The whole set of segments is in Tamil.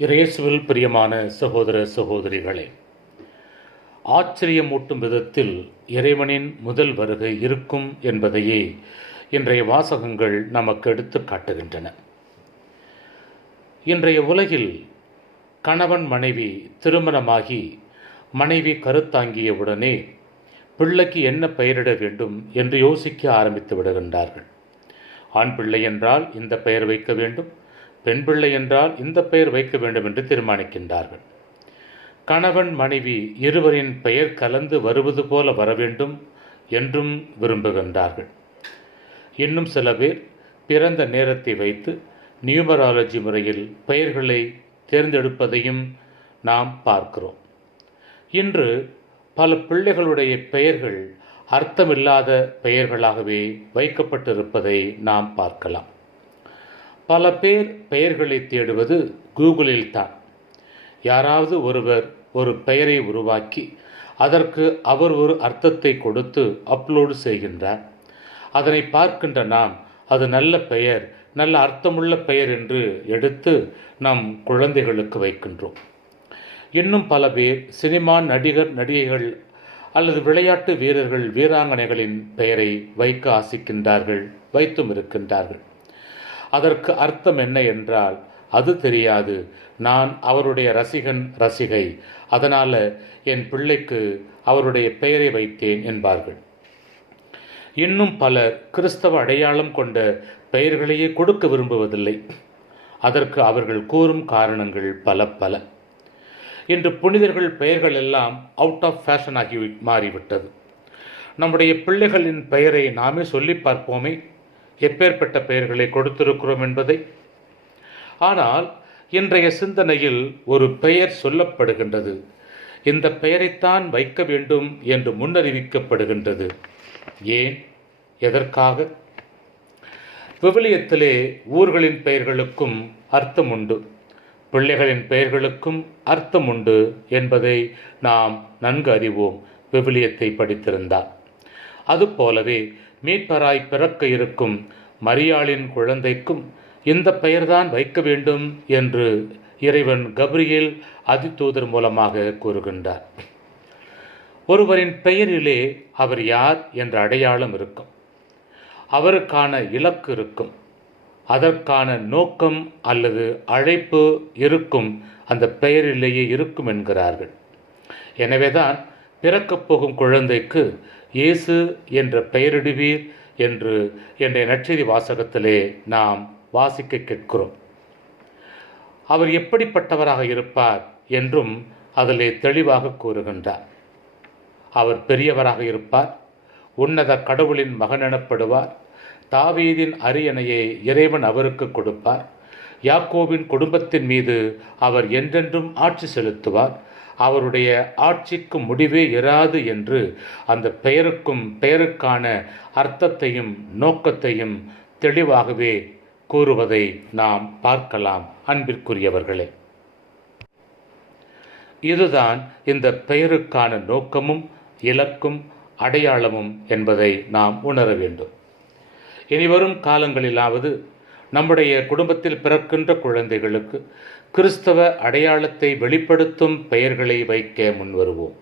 இயேசுவில் பிரியமான சகோதர சகோதரிகளே, ஆச்சரியமூட்டும் விதத்தில் இறைவனின் முதல் வருகை இருக்கும் என்பதையே இன்றைய வாசகங்கள் நமக்கு எடுத்து காட்டுகின்றன. இன்றைய உலகில் கணவன் மனைவி திருமணமாகி மனைவி கருத்தாங்கியவுடனே பிள்ளைக்கு என்ன பெயரிட வேண்டும் என்று யோசிக்க ஆரம்பித்து விடுகின்றார்கள். ஆண் பிள்ளை என்றால் இந்த பெயர் வைக்க வேண்டும், பெண் பிள்ளை என்றால் இந்த பெயர் வைக்க வேண்டும் என்று தீர்மானிக்கின்றார்கள். கணவன் மனைவி இருவரின் பெயர் கலந்து வருவது போல வர வேண்டும் என்றும் விரும்புகின்றார்கள். இன்னும் சில பேர் பிறந்த நேரத்தை வைத்து நியூமராலஜி முறையில் பெயர்களை தேர்ந்தெடுப்பதையும் நாம் பார்க்கிறோம். இன்று பல பிள்ளைகளுடைய பெயர்கள் அர்த்தமில்லாத பெயர்களாகவே வைக்கப்பட்டிருப்பதை நாம் பார்க்கலாம். பல பேர் பெயர்களை தேடுவது கூகுளில் தான். யாராவது ஒருவர் ஒரு பெயரை உருவாக்கி அதற்கு அவர் ஒரு அர்த்தத்தை கொடுத்து அப்லோடு செய்கின்றார். அதனை பார்க்கின்ற நாம் அது நல்ல பெயர், நல்ல அர்த்தமுள்ள பெயர் என்று எடுத்து நம் குழந்தைகளுக்கு வைக்கின்றோம். இன்னும் பல பேர் சினிமா நடிகர் நடிகைகள் அல்லது விளையாட்டு வீரர்கள் வீராங்கனைகளின் பெயரை வைக்க ஆசிக்கின்றார்கள், வைத்தும் இருக்கின்றார்கள். அதற்கு அர்த்தம் என்ன என்றால் அது தெரியாது. நான் அவருடைய ரசிகன் ரசிகை, அதனால் என் பிள்ளைக்கு அவருடைய பெயரை வைத்தேன் என்பார்கள். இன்னும் பலர் கிறிஸ்தவ அடையாளம் கொண்ட பெயர்களையே கொடுக்க விரும்புவதில்லை. அதற்கு அவர்கள் கூறும் காரணங்கள் பல. இன்று புனிதர்கள் பெயர்கள் எல்லாம் அவுட் ஆஃப் ஃபேஷன் ஆகி மாறிவிட்டது. நம்முடைய பிள்ளைகளின் பெயரை நாமே சொல்லி பார்ப்போமே, எப்பேற்பட்ட பெயர்களை கொடுத்திருக்கிறோம் என்பதை. ஆனால் இன்றைய சிந்தனையில் ஒரு பெயர் சொல்லப்படுகின்றது, இந்த பெயரைத்தான் வைக்க வேண்டும் என்று முன்னறிவிக்கப்படுகின்றது. ஏன், எதற்காக? விவிலியத்திலே ஊர்களின் பெயர்களுக்கும் அர்த்தம் உண்டு, பிள்ளைகளின் பெயர்களுக்கும் அர்த்தம் உண்டு என்பதை நாம் நன்கு அறிவோம், விவிலியத்தை படித்திருந்தார். அதுபோலவே மீட்பராய் பிறக்க இருக்கும் மரியாளின் குழந்தைக்கும் இந்த பெயர்தான் வைக்க வேண்டும் என்று இறைவன் கப்ரியேல் அதிதூதர் மூலமாக கூறுகின்றார். ஒருவரின் பெயரிலே அவர் யார் என்ற அடையாளம் இருக்கும், அவருக்கான இலக்கு இருக்கும், அதற்கான நோக்கம் அல்லது அழைப்பு இருக்கும், அந்த பெயரிலேயே இருக்கும் என்கிறார்கள். எனவேதான் பிறக்கப் போகும் குழந்தைக்கு இயேசு என்ற பெயரிடுவீர் என்று என்ற நற்செய்தி வாசகத்திலே நாம் வாசிக்க கேட்கிறோம். அவர் எப்படிப்பட்டவராக இருப்பார் என்றும் அதிலே தெளிவாக கூறுகின்றார். அவர் பெரியவராக இருப்பார், உன்னத கடவுளின் மகன் எனப்படுவார், தாவீதின் அரியணையை இறைவன் அவருக்கு கொடுப்பார், யாக்கோபின் குடும்பத்தின் மீது அவர் என்றென்றும் ஆட்சி செலுத்துவார், அவருடைய ஆட்சிக்கு முடிவே இராது என்று அந்த பெயருக்கும் பெயருக்கான அர்த்தத்தையும் நோக்கத்தையும் தெளிவாகவே கூறுவதை நாம் பார்க்கலாம். அன்பிற்குரியவர்களே, இதுதான் இந்த பெயருக்கான நோக்கமும் இலக்கும் அடையாளமும் என்பதை நாம் உணர வேண்டும். இனிவரும் காலங்களிலாவது நம்முடைய குடும்பத்தில் பிறக்கின்ற குழந்தைகளுக்கு கிறிஸ்தவ அடையாளத்தை வெளிப்படுத்தும் பெயர்களை வைக்க முன்வருவோம்.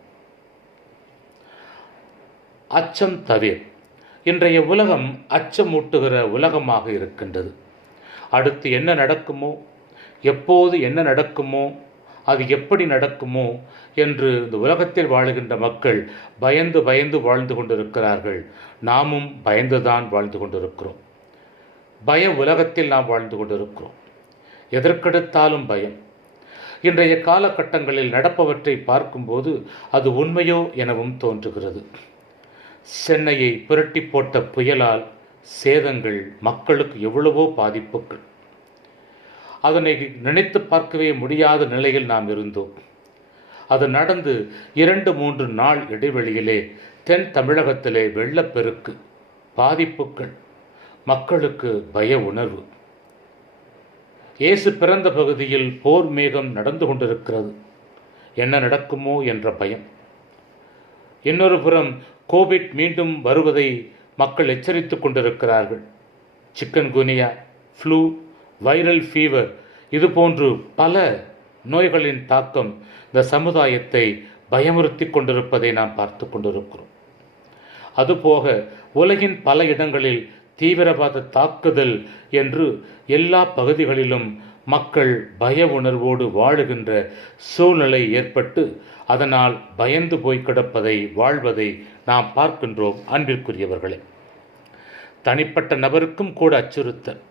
அச்சம் தவிர இன்றைய உலகம் அச்சமூட்டுகிற உலகமாக இருக்கின்றது. அடுத்து என்ன நடக்குமோ, எப்போது என்ன நடக்குமோ, அது எப்படி நடக்குமோ என்று இந்த உலகத்தில் வாழுகின்ற மக்கள் பயந்து வாழ்ந்து கொண்டிருக்கிறார்கள். நாமும் பயந்துதான் வாழ்ந்து கொண்டிருக்கிறோம். பய உலகத்தில் நாம் வாழ்ந்து கொண்டிருக்கிறோம். எதற்கெடுத்தாலும் பயம். இன்றைய காலகட்டங்களில் நடப்பவற்றை பார்க்கும்போது அது உண்மையோ எனவும் தோன்றுகிறது. சென்னையை புரட்டி போட்ட புயலால் சேதங்கள், மக்களுக்கு எவ்வளவோ பாதிப்புகள். அதனை நினைத்து பார்க்கவே முடியாத நிலையில் நாம் இருந்தோம். அது நடந்து 2-3 நாள் இடைவெளியிலே தென் தமிழகத்திலே வெள்ளப்பெருக்கு, பாதிப்புகள், மக்களுக்கு பய உணர்வு. இயேசு பிறந்த பகுதியில் போர் மேகம் நடந்து கொண்டிருக்கிறது, என்ன நடக்குமோ என்ற பயம். இன்னொரு புறம் கோவிட் மீண்டும் வருவதை மக்கள் எச்சரித்து கொண்டிருக்கிறார்கள். சிக்கன்குனியா, ஃப்ளூ, வைரல் ஃபீவர், இதுபோன்று பல நோய்களின் தாக்கம் இந்த சமுதாயத்தை பயமுறுத்தி கொண்டிருப்பதை நாம் பார்த்து கொண்டிருக்கிறோம். அதுபோக உலகின் பல இடங்களில் தீவிரவாத தாக்குதல் என்று எல்லா பகுதிகளிலும் மக்கள் பய உணர்வோடு வாழுகின்ற சூழ்நிலை ஏற்பட்டு அதனால் பயந்து போய் கிடப்பதை வாழ்வதை நாம் பார்க்கின்றோம். அன்பிற்குரியவர்களே, தனிப்பட்ட நபருக்கும் கூட அச்சுறுத்தல்,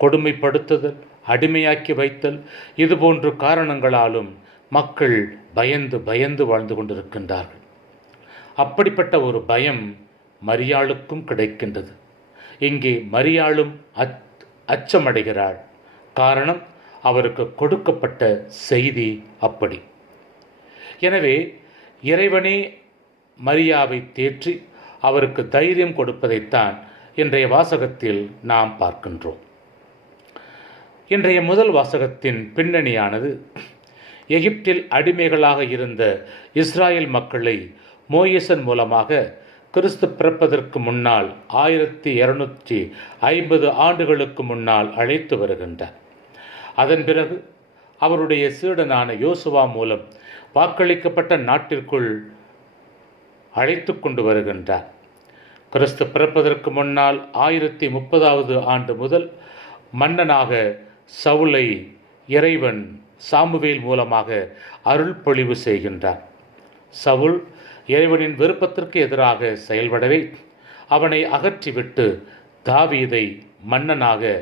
கொடுமைப்படுத்துதல், அடிமையாக்கி வைத்தல், இதுபோன்ற காரணங்களாலும் மக்கள் பயந்து பயந்து வாழ்ந்து கொண்டிருக்கின்றார்கள். அப்படிப்பட்ட ஒரு பயம் மரியாளுக்கும் கிடைக்கின்றது. இங்கே மரியாளும் அச்சமடைகிறாள். காரணம், அவருக்கு கொடுக்கப்பட்ட செய்தி அப்படி. எனவே இறைவனே மரியாவை தேற்றி அவருக்கு தைரியம் கொடுப்பதைத்தான் இன்றைய வாசகத்தில் நாம் பார்க்கின்றோம். இன்றைய முதல் வாசகத்தின் பின்னணியானது எகிப்தில் அடிமைகளாக இருந்த இஸ்ராயல் மக்களை மோயிசன் மூலமாக கிறிஸ்து பிறப்பதற்கு முன்னால் 1250 ஆண்டுகளுக்கு முன்னால் அழைத்து வருகின்றார். அதன் பிறகு அவருடைய சீடனான யோசுவா மூலம் வாக்களிக்கப்பட்ட நாட்டிற்குள் அழைத்து கொண்டு வருகின்றார். கிறிஸ்து பிறப்பதற்கு முன்னால் 1030வது ஆண்டு முதல் மன்னனாக சவுலை இறைவன் சாமுவேல் மூலமாக அருள் பொழிவு செய்கின்றார். சவுல் இறைவனின் விருப்பத்திற்கு எதிராக செயல்படவே அவனை அகற்றிவிட்டு தாவீதை மன்னனாக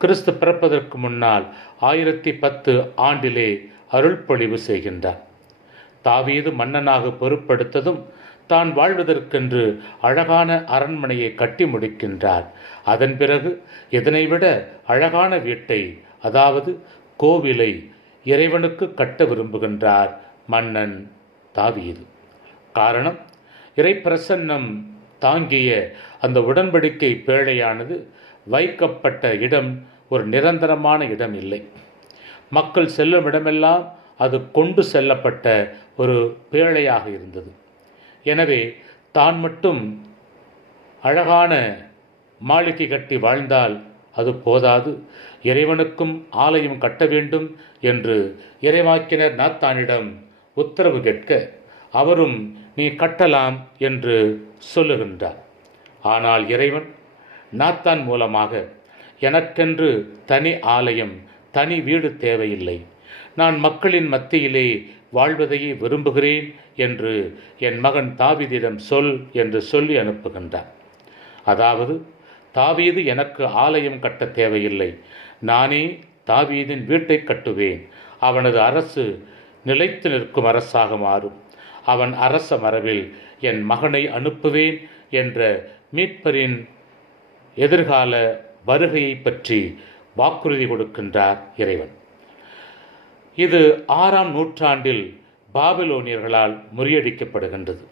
கிறிஸ்து பிறப்பதற்கு முன்னால் 1010 ஆண்டிலே அருள் பொழிவு செய்கின்றார். தாவீது மன்னனாக பொறுப்படுத்ததும் தான் வாழ்வதற்கென்று அழகான அரண்மனையை கட்டி முடிக்கின்றார். அதன் பிறகு இதனைவிட அழகான வீட்டை, அதாவது கோவிலை இறைவனுக்கு கட்ட விரும்புகின்றார் மன்னன் தாவீது. காரணம், இறை பிரசன்னம் தாங்கிய அந்த உடன்படிக்கை பேழையானது வைக்கப்பட்ட இடம் ஒரு நிரந்தரமான இடம் இல்லை. மக்கள் செல்லும் இடமெல்லாம் அது கொண்டு செல்லப்பட்ட ஒரு பேழையாக இருந்தது. எனவே தான் மட்டும் அழகான மாளிகை கட்டி வாழ்ந்தால் அது போதாது, இறைவனுக்கும் ஆலயம் கட்ட வேண்டும் என்று இறைவாக்கினர் நாத்தானிடம் உத்தரவு கேட்க அவரும் நீ கட்டலாம் என்று சொல்லுகின்றார். ஆனால் இறைவன் நாத்தான் மூலமாக எனக்கென்று தனி ஆலயம், தனி வீடு தேவையில்லை, நான் மக்களின் மத்தியிலே வாழ்வதையே விரும்புகிறேன் என்று என் மகன் தாவீதிடம் சொல் என்று சொல்லி அனுப்புகின்றார். அதாவது தாவீது எனக்கு ஆலயம் கட்ட தேவையில்லை, நானே தாவீதின் வீட்டை கட்டுவேன், அவனது அரசு நிலைத்து நிற்கும் அரசாக மாறும், அவன் அரச மரபில் என் மகனை அனுப்புவேன் என்ற மீட்பரின் எதிர்கால வருகையை பற்றி வாக்குறுதி கொடுக்கின்றார் இறைவன். இது 6ஆம் நூற்றாண்டில் பாபிலோனியர்களால் முறியடிக்கப்படுகின்றது.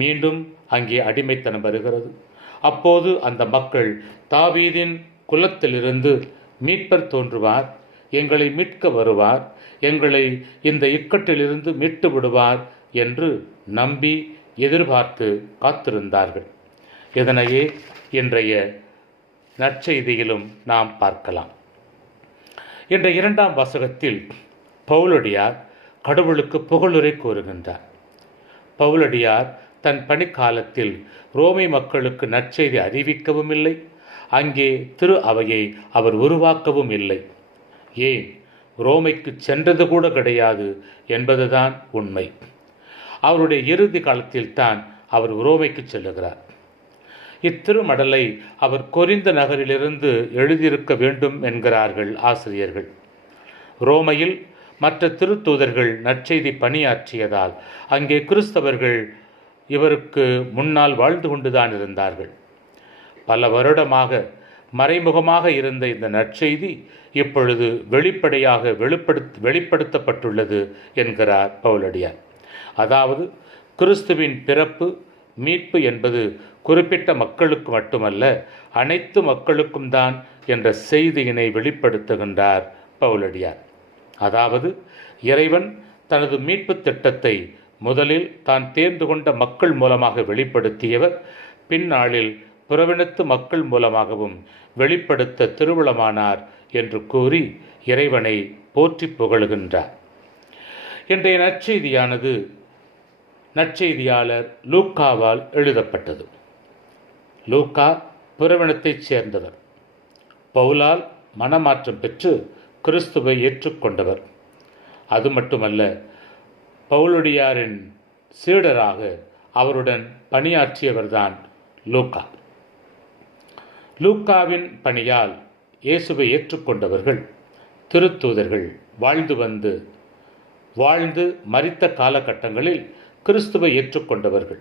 மீண்டும் அங்கே அடிமைத்தனம் வருகிறது. அப்போது அந்த மக்கள் தாவீதின் குலத்திலிருந்து மீட்பர் தோன்றுவார், எங்களை மீட்க வருவார், எங்களை இந்த இக்கட்டிலிருந்து மீட்டு விடுவார் என்று நம்பி எதிர்பார்த்து காத்திருந்தார்கள். இதனையே இன்றைய நற்செய்தியிலும் நாம் பார்க்கலாம். இன்றைய 2ஆம் வாசகத்தில் பவுலடியார் கடவுளுக்கு புகழுரை கூறுகின்றார். பவுலடியார் தன் பணிக்காலத்தில் ரோமை மக்களுக்கு நற்செய்தி அறிவிக்கவும் இல்லை, அங்கே திரு அவையை அவர் உருவாக்கவும் இல்லை. ஏன், ரோமைக்கு சென்றது கூட கிடையாது என்பதுதான் உண்மை. அவருடைய இறுதி காலத்தில் தான் அவர் ரோமைக்கு செல்லுகிறார். இத்திருமடலை அவர் கொரிந்த நகரிலிருந்து எழுதியிருக்க வேண்டும் என்கிறார்கள் ஆசிரியர்கள். ரோமையில் மற்ற திருத்தூதர்கள் நற்செய்தி பணியாற்றியதால் அங்கே கிறிஸ்தவர்கள் இவருக்கு முன்னால் வாழ்ந்து கொண்டுதான் இருந்தார்கள். பல வருடமாக மறைமுகமாக இருந்த இந்த நற்செய்தி இப்பொழுது வெளிப்படையாக வெளிப்படுத்தப்பட்டுள்ளது என்கிறார் பவுலடியார். அதாவது கிறிஸ்துவின் பிறப்பு, மீட்பு என்பது குறிப்பிட்ட மக்களுக்கு மட்டுமல்ல, அனைத்து மக்களுக்கும் தான் என்ற செய்தியினை வெளிப்படுத்துகின்றார் பவுலடியார். அதாவது இறைவன் தனது மீட்பு திட்டத்தை முதலில் தான் தேர்ந்து கொண்ட மக்கள் மூலமாக வெளிப்படுத்தியவர், பின்னாளில் புறவினத்து மக்கள் மூலமாகவும் வெளிப்படுத்த திருவுளமானார் என்று கூறி இறைவனை போற்றி புகழுகின்றார். இன்றைய நற்செய்தியானது நற்செய்தியாளர் லூக்காவால் எழுதப்பட்டது. லூக்கா புறவினத்தைச் சேர்ந்தவர். பவுலால் மனமாற்றம் பெற்று கிறிஸ்துவை ஏற்றுக்கொண்டவர். அது மட்டுமல்ல, பவுலுடையாரின் சீடராக அவருடன் பணியாற்றியவர்தான் லூக்கா. லூக்காவின் பணியால் இயேசுவை ஏற்றுக்கொண்டவர்கள் திருத்தூதர்கள் வாழ்ந்து மரித்த காலகட்டங்களில் கிறிஸ்துவை ஏற்றுக்கொண்டவர்கள்.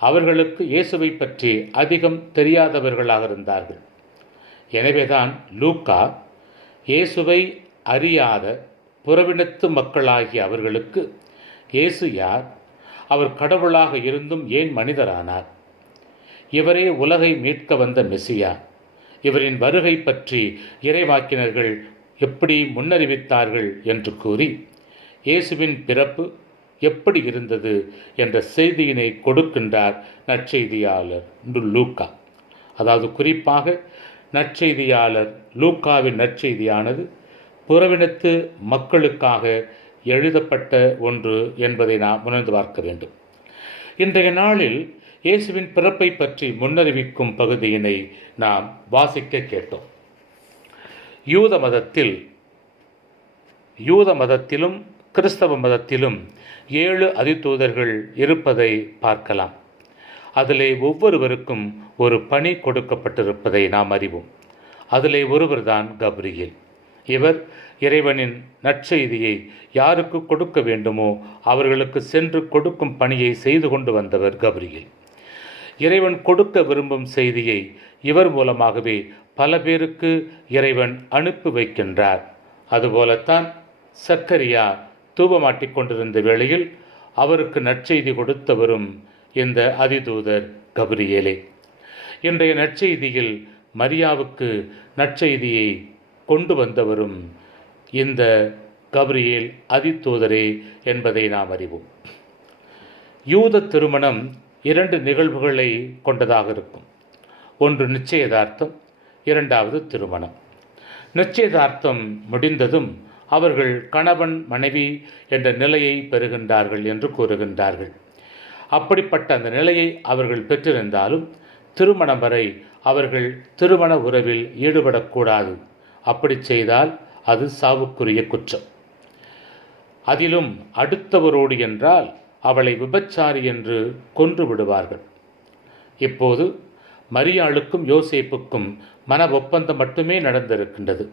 அவர்களுக்கு இயேசுவை பற்றி அதிகம் தெரியாதவர்களாக இருந்தார்கள். எனவேதான் லூக்கா இயேசுவை அறியாத புறவினத்து மக்களாகிய அவர்களுக்கு இயேசு யார், அவர் கடவுளாக இருந்தும் ஏன் மனிதரானார், இவரே உலகை மீட்க வந்த மெசியா, இவரின் வருகை பற்றி இறைவாக்கினர்கள் எப்படி முன்னறிவித்தார்கள் என்று கூறி இயேசுவின் பிறப்பு எப்படி இருந்தது என்ற செய்தியினை கொடுக்கின்றார் நற்செய்தியாளர் லூக்கா. அதாவது குறிப்பாக நற்செய்தியாளர் லூக்காவின் நற்செய்தியானது புறவினத்து மக்களுக்காக எழுதப்பட்ட ஒன்று என்பதை நாம் உணர்ந்து பார்க்க வேண்டும். இன்றைய நாளில் இயேசுவின் பிறப்பை பற்றி முன்னறிவிக்கும் பகுதியினை நாம் வாசிக்க கேட்டோம். யூத மதத்திலும் கிறிஸ்தவ மதத்திலும் 7 அதிதூதர்கள் இருப்பதை பார்க்கலாம். அதிலே ஒவ்வொருவருக்கும் ஒரு பணி கொடுக்கப்பட்டிருப்பதை நாம் அறிவோம். அதிலே ஒருவர்தான் கப்ரியேல். இவர் இறைவனின் நற்செய்தியை யாருக்கு கொடுக்க வேண்டுமோ அவர்களுக்கு சென்று கொடுக்கும் பணியை செய்து கொண்டு வந்தவர் கப்ரியேல். இறைவன் கொடுக்க விரும்பும் செய்தியை இவர் மூலமாகவே பல பேருக்கு இறைவன் அனுப்பி வைக்கின்றார். அதுபோலத்தான் சக்கரியா தூபமாட்டிக் கொண்டிருந்த வேளையில் அவருக்கு நற்செய்தி கொடுத்தவரும் இந்த அதிதூதர் கப்ரியேலே. இன்றைய நற்செய்தியில் மரியாவுக்கு நற்செய்தியை கொண்டு வந்தவரும் இந்த கப்ரியேல் அதிதூதரே என்பதை நாம் அறிவோம். யூத திருமணம் 2 நிகழ்வுகளை கொண்டதாக இருக்கும். ஒன்று நிச்சயதார்த்தம், இரண்டாவது திருமணம். நிச்சயதார்த்தம் முடிந்ததும் அவர்கள் கணவன் மனைவி என்ற நிலையை பெறுகின்றார்கள் என்று கூறுகின்றார்கள். அப்படிப்பட்ட அந்த நிலையை அவர்கள் பெற்றிருந்தாலும் திருமணம் வரை அவர்கள் திருமண உறவில் ஈடுபடக்கூடாது. அப்படி செய்தால் அது சாவுக்குரிய குற்றம். அதிலும் அடுத்தவரோடு என்றால் அவளை விபச்சாரி என்று கொன்று விடுவார்கள். இப்போது மரியாளுக்கும் யோசேப்புக்கும் மன ஒப்பந்தம் மட்டுமே நடந்திருக்கின்றது.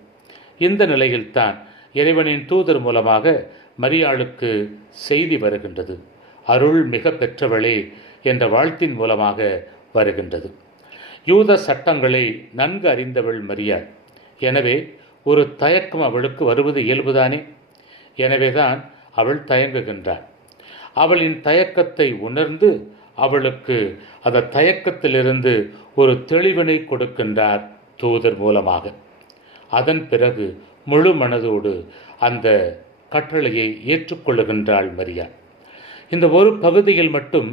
இந்த நிலையில்தான் இறைவனின் தூதர் மூலமாக மரியாளுக்கு செய்தி வருகின்றது. அருள் மிக பெற்றவளே என்ற வாழ்த்தின் மூலமாக வருகின்றது. யூத சட்டங்களை நன்கு அறிந்தவள் மரியாள். எனவே ஒரு தயக்கம் அவளுக்கு வருவது இயல்புதானே. எனவேதான் அவள் தயங்குகின்றாள். அவளின் தயக்கத்தை உணர்ந்து அவளுக்கு அந்த தயக்கத்திலிருந்து ஒரு தெளிவினை கொடுக்கின்றார் தூதர் மூலமாக. அதன் பிறகு முழு மனதோடு அந்த கட்டளையை ஏற்றுக்கொள்ளுகின்றாள் மரியாள். இந்த ஒரு பகுதியில் மட்டும்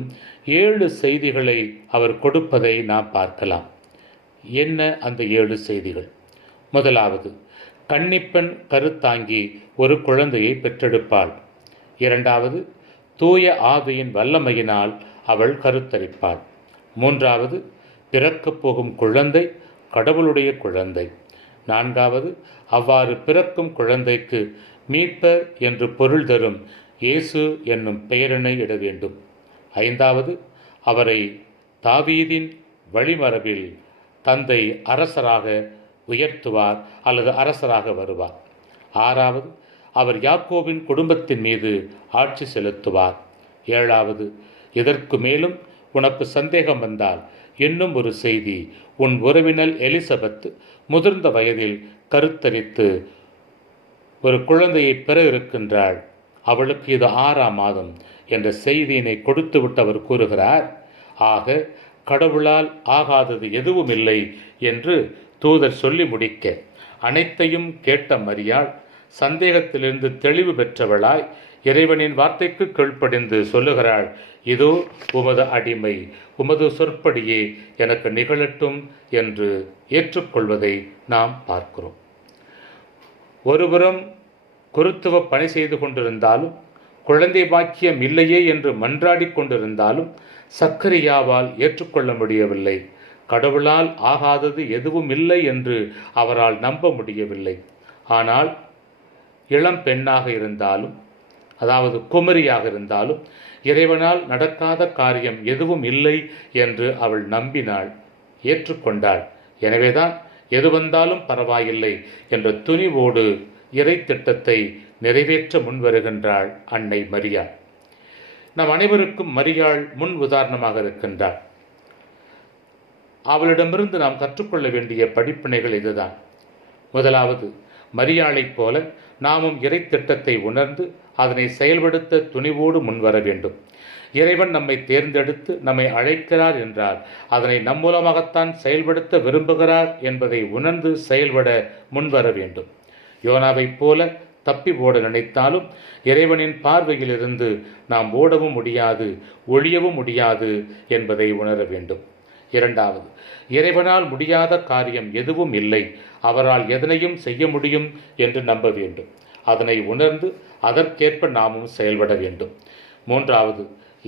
7 செய்திகளை அவர் கொடுப்பதை நாம் பார்க்கலாம். என்ன அந்த 7 செய்திகள்? முதலாவது, கன்னிப்பெண் கருத்தாங்கி ஒரு குழந்தையை பெற்றெடுப்பாள். இரண்டாவது, தூய ஆவியின் வல்லமையினால் அவள் கருத்தரிப்பாள். மூன்றாவது, பிறக்கப் போகும் குழந்தை கடவுளுடைய குழந்தை. நான்காவது, அவ்வாறு பிறக்கும் குழந்தைக்கு மீட்பர் என்று பொருள் தரும் இயேசு என்னும் பெயரினை இட வேண்டும். ஐந்தாவது, அவரை தாவீதின் வழிமரபில் தந்தை அரசராக உயர்த்துவார் அல்லது அரசராக வருவார். ஆறாவது, அவர் யாக்கோபின் குடும்பத்தின் மீது ஆட்சி செலுத்துவார். ஏழாவது, இதற்கு மேலும் உனக்கு சந்தேகம் வந்தால் இன்னும் ஒரு செய்தி, உன் உறவினர் எலிசபெத் முதிர்ந்த வயதில் கருத்தரித்து ஒரு குழந்தையை பெற இருக்கின்றாள். அவளுக்கு இது 6ஆம் மாதம் என்ற செய்தியினை கொடுத்துவிட்டு அவர் கூறுகிறார். ஆக கடவுளால் ஆகாதது எதுவும் இல்லை என்று தூதர் சொல்லி முடிக்க அனைத்தையும் கேட்ட மரியாள் சந்தேகத்திலிருந்து தெளிவு பெற்றவளாய் இறைவனின் வார்த்தைக்கு கீழ்ப்படிந்து சொல்லுகிறாள், இதோ உமது அடிமை, உமது சொற்படியே எனக்கு நிகழட்டும் என்று ஏற்றுக்கொள்வதை நாம் பார்க்கிறோம். ஒருபுறம் குருத்துவ பணி செய்து கொண்டிருந்தாலும், குழந்தை பாக்கியம் இல்லையே என்று மன்றாடி கொண்டிருந்தாலும் சக்கரியாவால் ஏற்றுக்கொள்ள முடியவில்லை. கடவுளால் ஆகாதது எதுவும் இல்லை என்று அவரால் நம்ப முடியவில்லை. ஆனால் இளம் பெண்ணாக இருந்தாலும், அதாவது குமரியாக இருந்தாலும், இறைவனால் நடக்காத காரியம் எதுவும் இல்லை என்று அவள் நம்பினாள், ஏற்றுக்கொண்டாள். எனவேதான் எது வந்தாலும் பரவாயில்லை என்ற துணிவோடு இறை திட்டத்தை நிறைவேற்ற முன்வருகின்றாள் அன்னை மரியாள். நம் அனைவருக்கும் மரியாள் முன் உதாரணமாக இருக்கின்றாள். அவளிடமிருந்து நாம் கற்றுக்கொள்ள வேண்டிய படிப்பினைகள் இதுதான். முதலாவது, மரியாளைப் போல நாமும் இறை திட்டத்தை உணர்ந்து அதனை செயல்படுத்த துணிவோடு முன்வர வேண்டும். இறைவன் நம்மை தேர்ந்தெடுத்து நம்மை அழைக்கிறார் என்றால் அதனை நம் மூலமாகத்தான் செயல்படுத்த விரும்புகிறார் என்பதை உணர்ந்து செயல்பட முன்வர வேண்டும். யோனாவைப் போல தப்பி ஓட நினைத்தாலும் இறைவனின் பார்வையிலிருந்து நாம் ஓடவும் முடியாது, ஒழியவும் முடியாது என்பதை உணர வேண்டும். இரண்டாவது, இறைவனால் முடியாத காரியம் எதுவும் இல்லை, அவரால் எதனையும் செய்ய முடியும் என்று நம்ப வேண்டும். அதனை உணர்ந்து அதற்கேற்ப நாமும் செயல்பட வேண்டும். மூன்றாவது,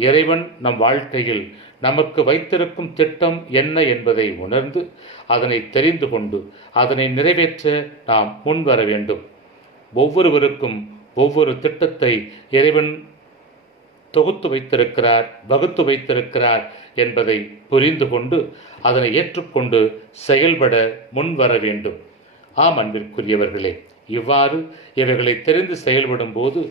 இறைவன் நம் வாழ்க்கையில் நமக்கு வைத்திருக்கும் திட்டம் என்ன என்பதை உணர்ந்து அதனை தெரிந்து கொண்டு அதனை நிறைவேற்ற நாம் முன்வர வேண்டும். ஒவ்வொருவருக்கும் ஒவ்வொரு திட்டத்தை இறைவன் தொகுத்து வைத்திருக்கிறார், வகுத்து வைத்திருக்கிறார் என்பதை புரிந்து கொண்டு அதனை ஏற்றுக்கொண்டு செயல்பட முன்வர வேண்டும். ஆம் அன்பிற்குரியவர்களே, இவ்வாறு இவைகளை தெரிந்து செயல்படும் போது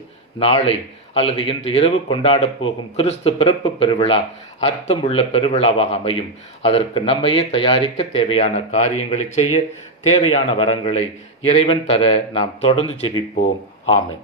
நாளை அல்லது இன்று இரவு கொண்டாடப் போகும் கிறிஸ்து பிறப்பு பெருவிழா அர்த்தம் உள்ள பெருவிழாவாக அமையும். அதற்கு நம்மையே தயாரிக்க தேவையான காரியங்களை செய்ய தேவையான வரங்களை இறைவன் தர நாம் தொடர்ந்து ஜெபிப்போம். ஆமென்.